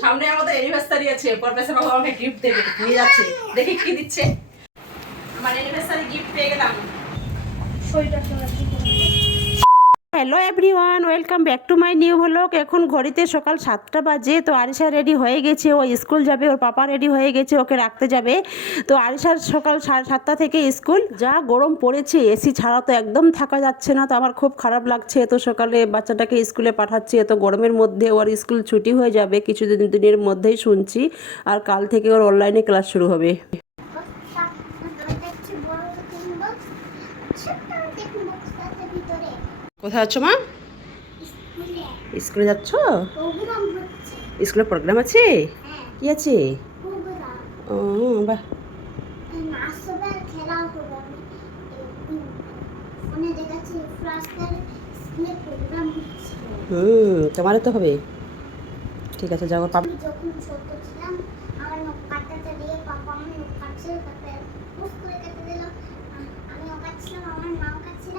সামনে আমাদের অ্যানিভার্সারি আছে, পরমেশ্বর বাবু আমাকে গিফট দেবে, নিয়ে যাচ্ছে, দেখি কি দিচ্ছে। আমার অ্যানিভার্সারি গিফট পেয়ে গেলাম। Hello everyone, welcome back to my new blog. এখন ঘড়িতে সকাল 7টা বাজে। তো আরিশা রেডি হয়ে গেছে, ও স্কুল যাবে, ওর পাপা রেডি হয়ে গেছে, ওকে রাখতে যাবে। তো আরিশার সকাল 7:30 থেকে স্কুল। যা গরম পড়েছে, এসি ছাড়া তো একদম থাকা যাচ্ছে না। তো আমার খুব খারাপ লাগছে, এত সকালে বাচ্চাটাকে স্কুলে পাঠাচ্ছি, এত গরমের মধ্যে। ওর স্কুল ছুটি হয়ে যাবে দিনের মধ্যেই শুনছি, আর কাল থেকে ওর অনলাইনে ক্লাস শুরু হবে। কোথায় যাচ্ছ মা? স্কুলে যাচ্ছ? স্কুলে প্রোগ্রাম আছে? কি আছে? ও বাহ, তোমারও তো হবে। ঠিক আছে, যাও। পাপা যখন ছোট ছিলাম আমার নখ কাটাতে দিয়ে পাপা আমার নখ কাটছিল, তারপরে পুশ করে কেটে দিল। আমিও কাটছিলাম, আমার মাও কাটছিল।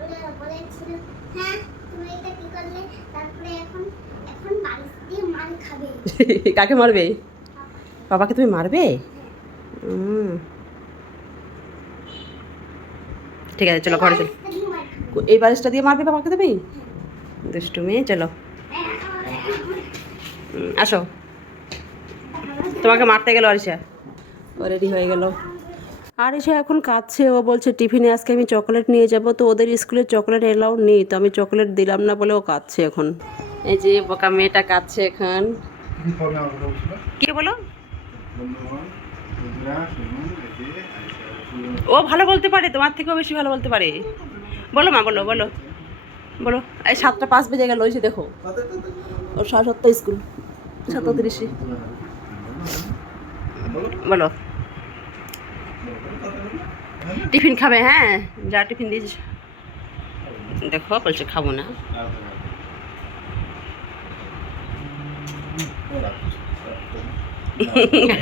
এখন বলেছিল হ্যাঁ তুমি এটা কি করলে, তারপরে এখন বালিশ দিয়ে মার খাবে। কাকে মারবে? বাবাকে তুমি মারবে? ঠিক আছে, চলো ঘরে চলো। এই বালিশটা দিয়ে মারবে বাবাকে তুমি? দুষ্টু মেয়ে, চলো আসো। তোমাকে মারতে গেল আরিশা। ও রেডি হয়ে গেল। আরিশা এখন কাঁদছে, ও বলছে টিফিনে আজকে আমি চকলেট নিয়ে যাব। তো ওদের স্কুলে চকলেট এলাও নেই, তো আমি চকলেট দিলাম না বলে ও কাঁদছে এখন। এই যে বোকা মেয়েটা কাঁদছে এখন। কি বলো? ও ভালো বলতে পারে, তোমার থেকেও বেশি ভালো বলতে পারে। বলো মা, বলো বলো বলো। এই 7:05 বেজে গেল, ওই যে দেখো ওর 7:30 স্কুল, 7:30। বলো টিফিন খাবে? হ্যাঁ যা, টিফিন দিয়েছিস। দেখো বলছে খাবো না।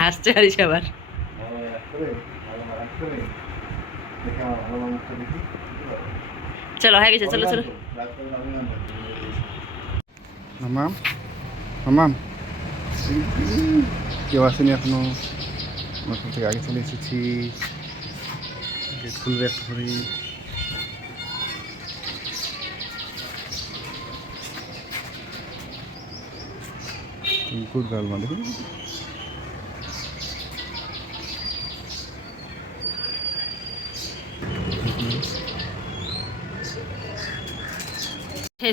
হাসছে হারিস আবার। চলো হয়ে গেছে, চলো চলো। মামাম মামাম কেউ আসেনি এখনো, আমরা সব থেকে আগে চলে এসেছি। গেট খুলবে একটা করে। গুড গার্ল মা, দেখুন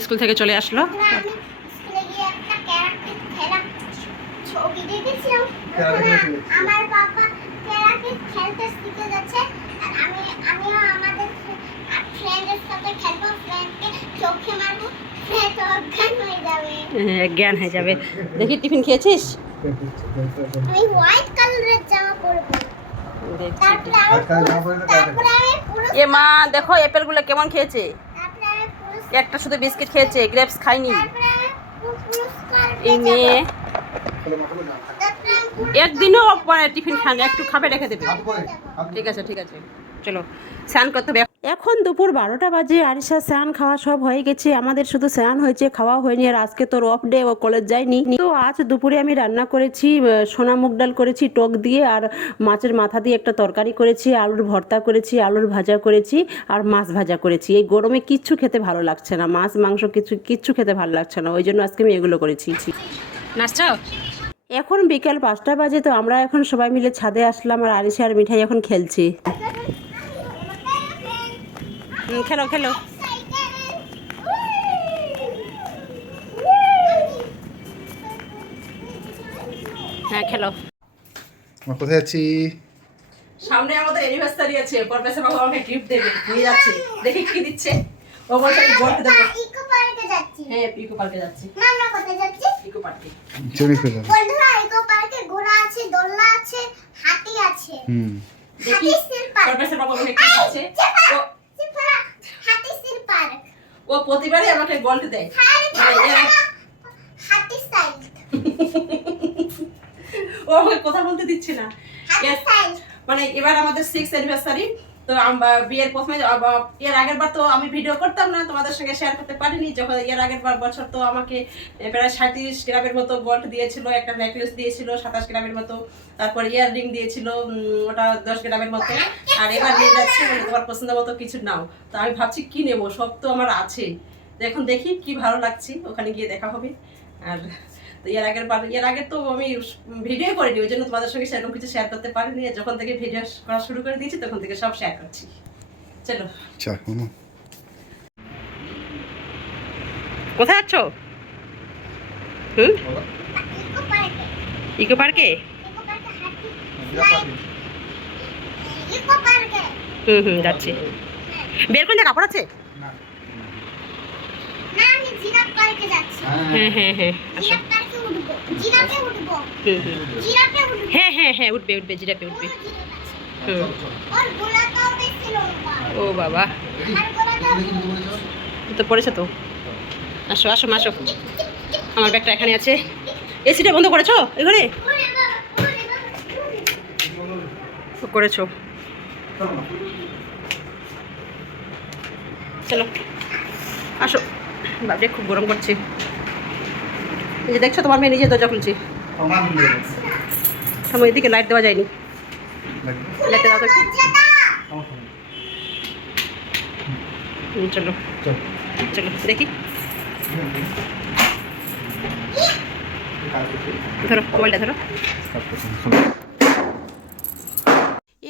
স্কুল থেকে চলে আসলো। স্কুলে গিয়ে একটা খেলা ছবি দেখেছিলাম। আমার বাবা ক্যারাকে খেলতে শিখে যাচ্ছে, আর আমিও আমাদের ফ্রেন্ডের সাথে খেলবো, ফ্রেন্ডকে চোখে মারবো, ফ্রেন্ড অজ্ঞান হয়ে যাবে। জ্ঞান হয়ে যাবে। দেখি টিফিন খেয়েছিস? আমি হোয়াইট কালারের জামা পরবো। তারপরে আমি পুরো এ মা দেখো অ্যাপেলগুলো কেমন খেয়েছে। একটা শুধু বিস্কিট খেয়েছে, গ্রেপস খাইনি। এই মেয়ে একদিনও টিফিন খান, একটু খাবে রেখে দেবে। ঠিক আছে ঠিক আছে, চলো স্নান করতে হবে। এখন দুপুর 12টা বাজে। আরিশা স্নান খাওয়া সব হয়ে গেছে, আমাদের শুধু স্নান হয়েছে, খাওয়া হয়নি। আর আজকে তোর অফ ডে, ও কলেজ যায়নি। তো আজ দুপুরে আমি রান্না করেছি সোনা মুগ ডাল করেছি টক দিয়ে, আর মাছের মাথা দিয়ে একটা তরকারি করেছি, আলুর ভর্তা করেছি, আলুর ভাজা করেছি, আর মাছ ভাজা করেছি। এই গরমে কিচ্ছু খেতে ভালো লাগছে না, মাছ মাংস কিচ্ছু খেতে ভালো লাগছে না, ওই জন্য আজকে আমি এগুলো করেছি। নাচছ? এখন বিকেল 5টা বাজে। তো আমরা এখন সবাই মিলে ছাদে আসলাম, আর আরিশা আর মিঠাই এখন খেলছি। খেলো খেলো। হ্যাঁ খেলো। আমরা কোথায় আছি? সামনে আমাদের অ্যানিভার্সারি আছে, পরমেশ্বর বাবু আমাকে গিফট দেবে, নিয়ে যাচ্ছে, দেখি কি দিচ্ছে। ও বলছে আমি গোল্ড দেবো। ইকো পার্কে যাচ্ছি। হ্যাঁ ইকো পার্কে যাচ্ছি। না আমরা কোথায় যাচ্ছি? ইকো পার্কে। চলে ফেলাম। বন্ধুরা ইকো পার্কে ঘোড়া আছে, দোলনা আছে, হাতি আছে। দেখি পরমেশ্বর বাবু আমাকে কি দিচ্ছে। হাতি সিল পার্ক। ও প্রতিবারই আমাকে গোল্ড দেয়। হাতি স্টাইল। ও আমাকে কথা বলতে দিচ্ছে না। হাতি স্টাইল। মানে এবার আমাদের 6th অ্যানিভার্সারি, তো বিয়ের প্রথমে এর আগের বার তো আমি ভিডিও করতাম না, তোমাদের সঙ্গে শেয়ার করতে পারিনি। যখন এর আগের বছর তো আমাকে প্রায় 37 গ্রামের মতো গোল্ড দিয়েছিল, একটা নেকলেস দিয়েছিল 27 গ্রামের মতো, তারপর ইয়ার রিং দিয়েছিল ওটা 10 গ্রামের মতো। আর এবার নিয়ে যাচ্ছে বলে তোমার পছন্দ মতো কিছু নাও। তো আমি ভাবছি কি নেবো, সব তো আমার আছে, এখন দেখি কি ভালো লাগছে, ওখানে গিয়ে দেখা হবে। আর তো এর আগের তো আমি ভিডিও করিনি, ওই জন্য তোমাদের সঙ্গে সেরকম কিছু শেয়ার করতে পারিনি। আর যখন থেকে ভিডিও করা শুরু করে দিয়েছি তখন থেকে সব শেয়ার করছি। চলো, কোথায় আছো? ইকো পার্কে? যাচ্ছি। বের করে কাপড় আছে? হ্যাঁ উঠবে জিরাপে উঠবে। ও বাবা, তো পড়েছে তো। আসো আসো আসো, আমার ব্যাগটা এখানে আছে। এসিটা বন্ধ করেছো এখানে? করেছো, চলো আসো। বাবরে খুব গরম করছে। এই যে দেখছো, তোমার মেয়ে নিজে দরজা খুলছে। সময় এদিকে লাইট দেওয়া যায়নি, লাইট দেওয়া তো। চলো চলো দেখি, ধরো মোবাইলটা ধরো।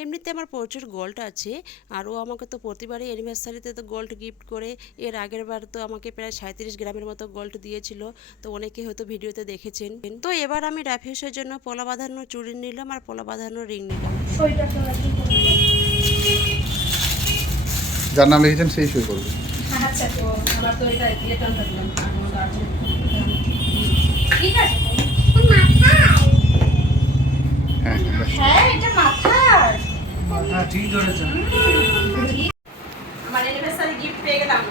এমনিতে আমার প্রচুর গোল্ড আছে, আর ও আমাকে তো প্রতিবারই অ্যানিভার্সারিতে তো গোল্ড গিফট করে। এর আগের বার তো আমাকে প্রায় 37 গ্রামের মতো গোল্ড দিয়েছিল, তো অনেকে হয়তো ভিডিওতে দেখেছেন। তো এবার আমি রাফিউসের জন্য পলা বাঁধানো চুড়ি নিলাম আর পলা বাঁধানো রিং নিলাম। যার নাম লিখেছেন সেই সই করবে। আচ্ছা, তো আমার তো এটা দিয়ে টানতে দিলাম। ঠিক আছে, হ্যাঁ এটা মাথার। ঠিক ধরেছেন। আমার অ্যানিভার্সারি গিফট পেয়ে গেলাম।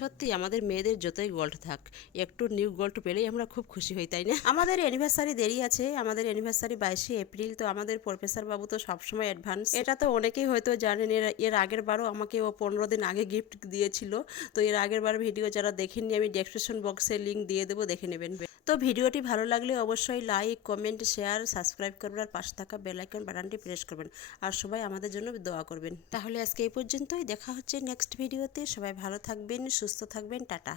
সত্যি আমাদের মেয়েদের যতই গোল্ড থাক, একটু নিউ গোল্ড পেলেই আমরা খুব খুশি হই, তাই না? আমাদের অ্যানিভার্সারি দেরি আছে, আমাদের অ্যানিভার্সারি 22শে এপ্রিল। তো আমাদের প্রফেসর বাবু তো সবসময় অ্যাডভান্স, এটা তো অনেকেই হয়তো জানেন। এর আগের বারও আমাকে ও 15 দিন আগে গিফট দিয়েছিল। তো এর আগের বার ভিডিও যারা দেখেননি, আমি ডেসক্রিপশন বক্সে লিঙ্ক দিয়ে দেবো, দেখে নেবেন। তো ভিডিওটি ভালো লাগলে অবশ্যই লাইক, কমেন্ট, শেয়ার, সাবস্ক্রাইব করবেন, আর পাশে থাকা বেল আইকন বাটনটি প্রেস করবেন। আর সবাই আমাদের জন্য দোয়া করবেন। তাহলে আজকে এই পর্যন্তই, দেখা হচ্ছে নেক্সট ভিডিওতে। সবাই ভালো থাকবেন, সুস্থ থাকবেন, টাটা।